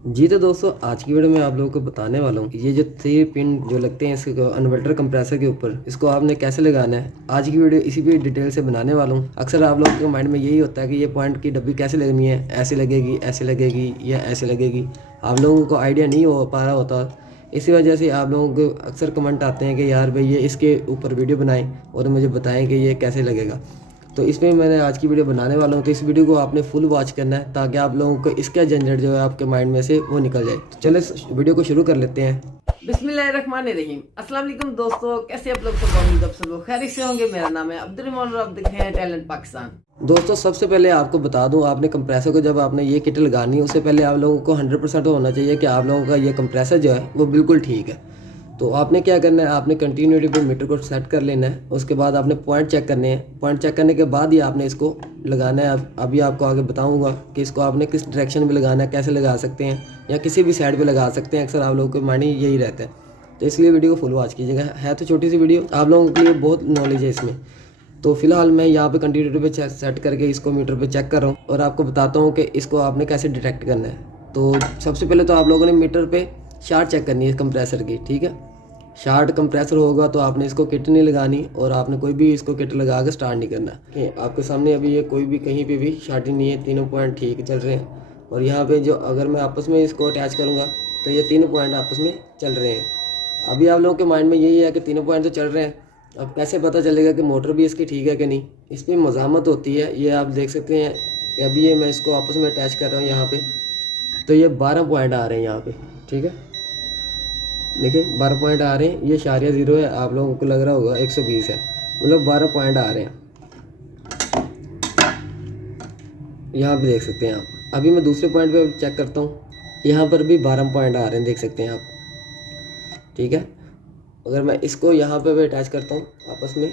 जी तो दोस्तों, आज की वीडियो में आप लोगों को बताने वाला हूँ ये जो 3 पिन जो लगते हैं इसके इन्वर्टर कंप्रेसर के ऊपर, इसको आपने कैसे लगाना है। आज की वीडियो इसी पे डिटेल से बनाने वाला हूँ। अक्सर आप लोगों के माइंड में यही होता है कि ये पॉइंट की डब्बी कैसे लगनी है, ऐसे लगेगी या ऐसे लगेगी। आप लोगों को आइडिया नहीं हो पा रहा होता, इसी वजह से आप लोगों को अक्सर कमेंट आते हैं कि यार भाई ये इसके ऊपर वीडियो बनाएं और मुझे बताएं कि ये कैसे लगेगा। तो इसमें मैंने आज की वीडियो बनाने वाला हूँ, तो इस वीडियो को आपने फुल वॉच करना है ताकि आप लोगों को इसका झंझट जो है आपके माइंड में से वो निकल जाए। तो चलो इस वीडियो को शुरू कर लेते हैं। बिस्मिल्लाहिर्रहमानिर्रहीम। अस्सलाम वालेकुम दोस्तों, कैसे आप लोग सब? उम्मीद आप सब लोग खैरियत से होंगे। मेरा नाम है अब्दुल रहमान और आप देख रहे हैं टैलेंट पाकिस्तान। दोस्तों, सबसे पहले आपको बता दूं, आपने कंप्रेसर को जब आपने ये किट लगानी है उससे पहले आप लोगों को 100% होना चाहिए कि आप लोगों का ये कंप्रेसर जो है वो बिल्कुल ठीक है। तो आपने क्या करना है, आपने कंटिन्यूटी पे मीटर को सेट कर लेना है। उसके बाद आपने पॉइंट चेक करने हैं। पॉइंट चेक करने के बाद ही आपने इसको लगाना है। अभी आपको आगे बताऊंगा कि इसको आपने किस डायरेक्शन में लगाना है, कैसे लगा सकते हैं या किसी भी साइड पे लगा सकते हैं। अक्सर आप लोगों के माइंड यही रहता है, तो इसलिए वीडियो को फुल वॉच कीजिएगा। है तो छोटी सी वीडियो, आप लोगों के लिए बहुत नॉलेज है इसमें। तो फिलहाल मैं यहाँ पे कंटिन्यूटी पे सेट करके इसको मीटर पे चेक कर रहा हूँ और आपको बताता हूँ कि इसको आपने कैसे डिटेक्ट करना है। तो सबसे पहले तो आप लोगों ने मीटर पे शार्ट चेक करनी है कंप्रेसर की, ठीक है। शार्ट कंप्रेसर होगा तो आपने इसको किट नहीं लगानी और आपने कोई भी इसको किट लगा के स्टार्ट नहीं करना। कि आपके सामने अभी ये कोई भी कहीं पे भी शार्टिंग नहीं है, तीनों पॉइंट ठीक चल रहे हैं। और यहाँ पे जो अगर मैं आपस में इसको अटैच करूँगा तो ये तीनों पॉइंट आपस में चल रहे हैं। अभी आप लोगों के माइंड में यही है कि तीनों पॉइंट तो चल रहे हैं, अब कैसे पता चलेगा कि मोटर भी इसकी ठीक है कि नहीं। इसमें मज़ामत होती है, ये आप देख सकते हैं कि अभी ये मैं इसको आपस में अटैच कर रहा हूँ यहाँ पे, तो ये 12 पॉइंट आ रहे हैं यहाँ पे, ठीक है। देखिए 12 पॉइंट आ रहे हैं, ये शारिया ज़ीरो है, आप लोगों को लग रहा होगा 120 है, मतलब 12 पॉइंट आ रहे हैं। यहाँ पे देख सकते हैं आप। अभी मैं दूसरे पॉइंट पे चेक करता हूँ, यहाँ पर भी 12 पॉइंट आ रहे हैं, देख सकते हैं आप, ठीक है। अगर मैं इसको यहाँ पे भी अटैच करता हूँ आपस में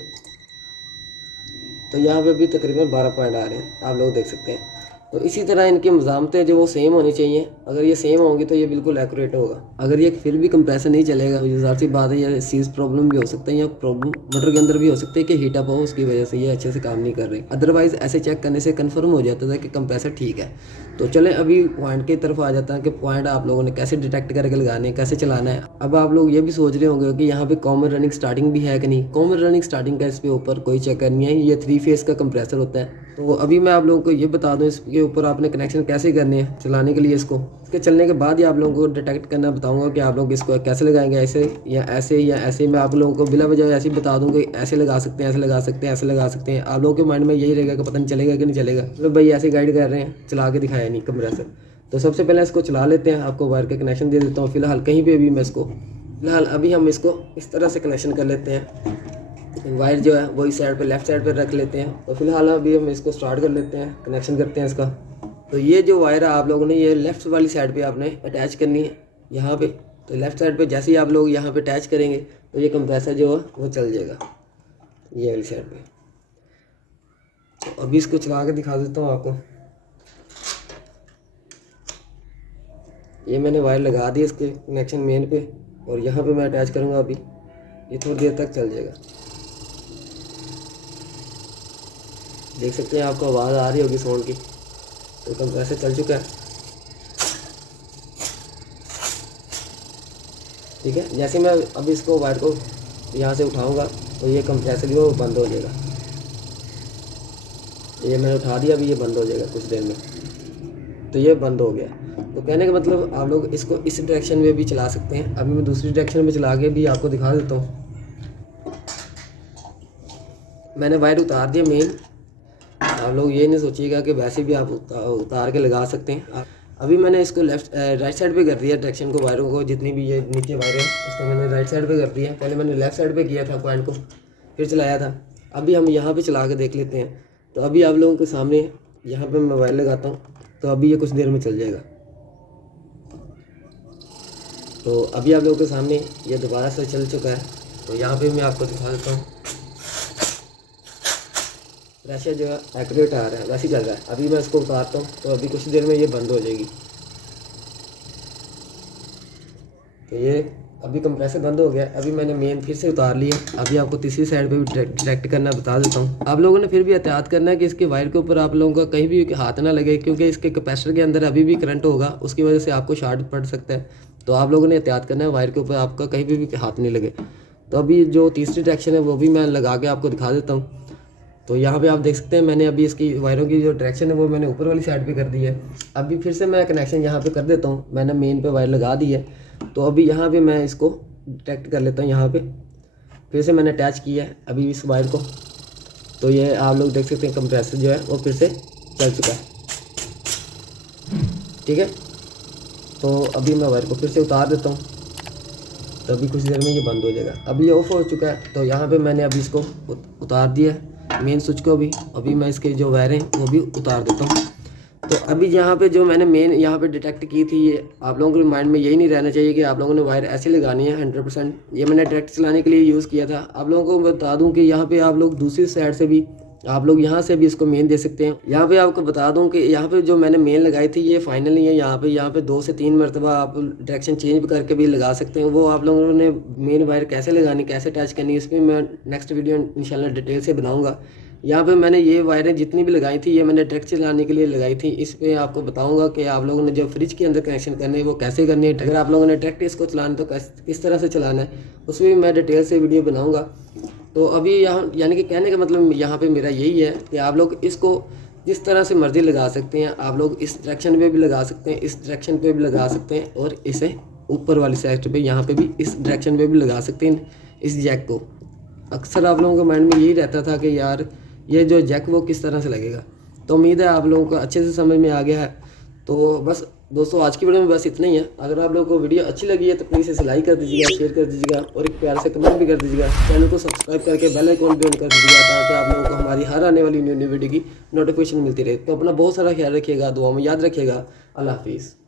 तो यहाँ पे भी तकरीबन 12 पॉइंट आ रहे हैं, आप लोग देख सकते हैं। तो इसी तरह इनकी मज़ामतें जो वो सेम होनी चाहिए। अगर ये सेम होंगी तो ये बिल्कुल एक्यूरेट होगा। अगर ये फिर भी कंप्रेसर नहीं चलेगा, तो ज़ाहिर सी बात है ये सीज प्रॉब्लम भी हो सकता है या प्रॉब्लम मोटर के अंदर भी हो सकती है कि हीट अप हो, उसकी वजह से ये अच्छे से काम नहीं कर रही। अदरवाइज़ ऐसे चेक करने से कन्फर्म हो जाता था कि कंप्रेसर ठीक है। तो चलें अभी पॉइंट की तरफ आ जाता है कि पॉइंट आप लोगों ने कैसे डिटेक्ट करके लगाने हैं, कैसे चलाना है। अब आप लोग ये भी सोच रहे होंगे कि यहाँ पे कॉमन रनिंग स्टार्टिंग भी है कि नहीं। कॉमन रनिंग स्टार्टिंग का इस पे ऊपर कोई चक्कर नहीं है, ये 3 फेस का कंप्रेसर होता है। तो अभी मैं आप लोगों को ये बता दूं इसके ऊपर आपने कनेक्शन कैसे करने हैं चलाने के लिए। इसके चलने के बाद ही आप लोगों को डिटेक्ट करना बताऊंगा कि आप लोग इसको कैसे लगाएंगे, ऐसे या ऐसे या ऐसे। मैं आप लोगों को बिला वजह ऐसे ही बता दूंगा, ऐसे लगा सकते हैं, ऐसे लगा सकते हैं, ऐसे लगा सकते हैं। आप लोगों के माइंड में यही रहेगा कि पता नहीं चलेगा कि नहीं चलेगा, मतलब भाई ऐसे गाइड कर रहे हैं, चला के दिखाया नहीं कंप्रेसर। तो सबसे पहले इसको चला लेते हैं, आपको वायर का कनेक्शन दे देता हूँ फिलहाल। कहीं पर भी मैं इसको फिलहाल अभी हम इसको इस तरह से कनेक्शन कर लेते हैं। वायर जो है वो इस साइड पे लेफ्ट साइड पे रख लेते हैं। तो फिलहाल अभी हम इसको स्टार्ट कर लेते हैं, कनेक्शन करते हैं इसका। तो ये जो वायर है आप लोगों ने ये लेफ्ट वाली साइड पे आपने अटैच करनी है यहाँ पे। तो लेफ्ट साइड पे जैसे ही आप लोग यहाँ पे अटैच करेंगे तो ये कंप्रेसर जो है वो चल जाएगा ये वाली साइड पे। तो अभी इसको चला के दिखा देता हूँ आपको। ये मैंने वायर लगा दी इसके कनेक्शन मेन पे और यहाँ पे मैं अटैच करूँगा। अभी ये थोड़ी देर तक चल जाएगा, देख सकते हैं, आपको आवाज़ आ रही होगी साउंड की। तो कंप्रेसर चल चुका है, ठीक है। जैसे मैं अभी इसको वायर को यहाँ से उठाऊंगा तो ये कंप्रेसर जो है बंद हो जाएगा। ये मैंने उठा दिया, अभी ये बंद हो जाएगा कुछ देर में। तो ये बंद हो गया। तो कहने का मतलब आप लोग इसको इस डायरेक्शन में भी चला सकते हैं। अभी मैं दूसरी डायरेक्शन में चला के भी आपको दिखा देता हूँ। मैंने वायर उतार दिया मेन। आप लोग ये नहीं सोचिएगा कि वैसे भी आप उतार के लगा सकते हैं। अभी मैंने इसको राइट साइड पे कर दिया डायरेक्शन को, वायरों को, जितनी भी ये नीचे वायर है उसको मैंने राइट साइड पे कर दिया। पहले मैंने लेफ्ट साइड पे किया था पॉइंट को, फिर चलाया था। अभी हम यहाँ पे चला के देख लेते हैं। तो अभी आप लोगों के सामने यहाँ पे मैं वायर लगाता हूँ, तो अभी ये कुछ देर में चल जाएगा। तो अभी आप लोगों के सामने ये दोबारा से चल चुका है। तो यहाँ पर मैं आपको दिखा देता हूँ, प्रेशर जो है एक्यूरेट आ रहा है, वैसे ही चल रहा है। अभी मैं इसको उतारता हूँ तो अभी कुछ देर में ये बंद हो जाएगी। तो ये अभी कंप्रेसर बंद हो गया। अभी मैंने मेन फिर से उतार लिया। अभी आपको तीसरी साइड पे भी डिटेक्ट करना बता देता हूँ। आप लोगों ने फिर भी एहतियात करना है कि इसके वायर के ऊपर आप लोगों का कहीं भी हाथ ना लगे, क्योंकि इसके कैपेसिटर के अंदर अभी भी करंट होगा, उसकी वजह से आपको शॉर्ट पड़ सकता है। तो आप लोगों ने एहतियात करना है वायर के ऊपर आपका कहीं भी हाथ नहीं लगे। तो अभी जो तीसरी डायरेक्शन है वो भी मैं लगा के आपको दिखा देता हूँ। तो यहाँ पे आप देख सकते हैं मैंने अभी इसकी वायरों की जो डायरेक्शन है वो मैंने ऊपर वाली साइड पे कर दी है। अभी फिर से मैं कनेक्शन यहाँ पे कर देता हूँ। मैंने मेन पे वायर लगा दी है। तो अभी यहाँ पे मैं इसको डिटेक्ट कर लेता हूँ। यहाँ पे फिर से मैंने अटैच किया है अभी इस वायर को। तो ये आप लोग देख सकते हैं कंप्रेसर जो है वो फिर से चल चुका है। ठीक है, तो अभी मैं वायर को फिर से उतार देता हूँ। तो अभी कुछ देर में ये बंद हो जाएगा। अभी ये ऑफ हो चुका है। तो यहाँ पे मैंने अभी इसको उतार दिया है मेन स्विच को भी। अभी मैं इसके जो वायर हैं वो भी उतार देता हूँ। तो अभी यहाँ पे जो मैंने मेन यहाँ पे डिटेक्ट की थी, ये आप लोगों के माइंड में यही नहीं रहना चाहिए कि आप लोगों ने वायर ऐसे लगानी है 100%। ये मैंने डायरेक्ट चलाने के लिए यूज़ किया था। आप लोगों को बता दूँ कि यहाँ पे आप लोग दूसरी साइड से भी आप लोग यहाँ से भी इसको मेन दे सकते हैं। यहाँ पे आपको बता दूं कि यहाँ पे जो मैंने मेन लगाई थी ये फाइनल नहीं है। यहाँ पे 2 से 3 मरतबा आप डायरेक्शन चेंज करके भी लगा सकते हैं। वो आप लोगों ने मेन वायर कैसे लगानी, कैसे अटैच करनी, इसमें मैं नेक्स्ट वीडियो इंशाल्लाह डिटेल से बनाऊंगा। यहाँ पे मैंने ये वायरें जितनी भी लगाई थी ये मैंने डायरेक्ट चलाने के लिए लगाई थी। इस पर आपको बताऊंगा कि आप लोगों ने जो फ्रिज के अंदर कनेक्शन करने है वो कैसे करनी है। अगर आप लोगों ने डायरेक्ट इसको चलाना तो किस तरह से चलाना है उसमें भी मैं डिटेल से वीडियो बनाऊँगा। तो अभी यहाँ यानी कि कहने का मतलब यहाँ पे मेरा यही है कि आप लोग इसको जिस तरह से मर्ज़ी लगा सकते हैं। आप लोग इस डायरेक्शन पे भी लगा सकते हैं, इस डायरेक्शन पे भी लगा सकते हैं, और इसे ऊपर वाली साइड पे यहाँ पे भी इस डायरेक्शन पे भी लगा सकते हैं इस जैक को। अक्सर आप लोगों के माइंड में यही रहता था कि यार ये जो जैक वो किस तरह से लगेगा। तो उम्मीद है आप लोगों को अच्छे से समझ में आ गया है। तो बस दोस्तों आज की वीडियो में बस इतना ही है। अगर आप लोगों को वीडियो अच्छी लगी है तो प्लीज़ इसे लाइक कर दीजिएगा, शेयर कर दीजिएगा और एक प्यार से कमेंट भी कर दीजिएगा। चैनल को सब्सक्राइब करके बेल आइकॉन भी ऑन कर दीजिएगा ताकि आप लोगों को हमारी हर आने वाली न्यू वीडियो की नोटिफिकेशन मिलती रहे। तो अपना बहुत सारा ख्याल रखिएगा, दुआ में याद रखिएगा। अल्लाह हाफिज़।